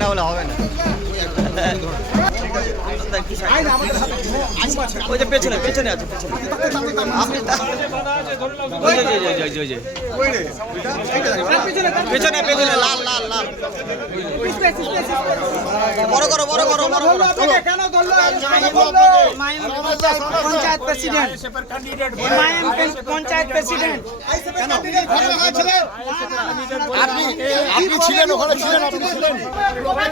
না হলে হবে না। ওই যে পেছনে পেছনে আছে আপনি পেছনে পেছনে লাল লাল লাল বড় করো বড় করো বড় করো। পঞ্চায়েত প্রেসিডেন্ট পঞ্চায়েত প্রেসিডেন্ট আপনি ছিলেন ওখানে ছিলেন আপনি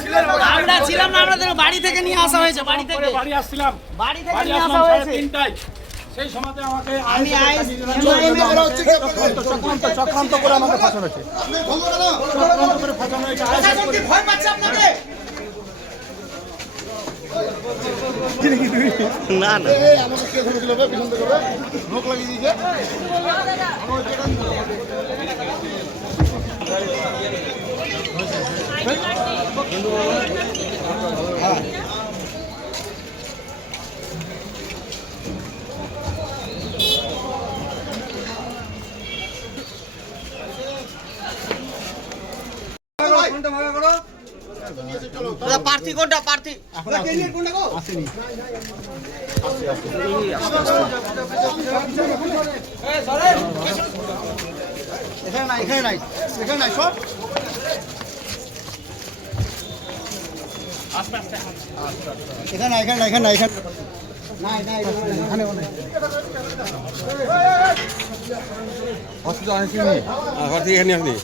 ছিলেন আমরা ছিলাম না, আমাদের বাড়ি থেকে নিয়ে আসা হয়েছে, বাড়ি থেকে আসছিলাম বাড়ি থেকে নিয়ে আসা হয়েছে। 3টায় সেই সময়তে আমাকে আমি চক্রান্ত করে আমাকে ফাঁসানো হয়েছে। চক্রান্ত করে ফাঁসানো হয়েছে। ভয় পাচ্ছে আপনাকে। না না আমাকে কে ধরে দিল পিছন থেকে লোক লাগিয়ে দিয়েছে। প্রার্থী কোনটা প্রার্থী এখানে নাই এখানে নাই এখানে নাই সব এখানে নাই এখানে নাই এখানে নাই এখানে এখানে হসপিটাল আনছি নি আর এখানে আসনি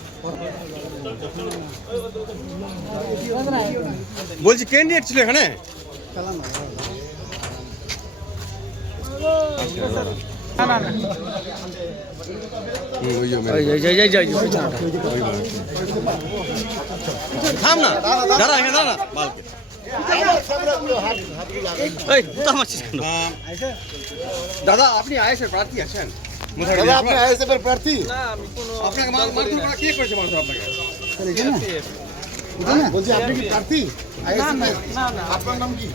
বলছি ক্যান্ডিডেট ছিল এখানে থাম না দাঁড়া এখানে দাঁড়া বালকে এই তো আমার দাদা আপনি আইএসএফ প্রার্থী আছেন দাদা আপনি আইএসএফ এর প্রার্থী না আমি কোনো আপনাকে মারধর করা কে করেছে মারধর আপনাকে বলছি আপনি কি প্রার্থী আইএসএফ আপনার নাম কি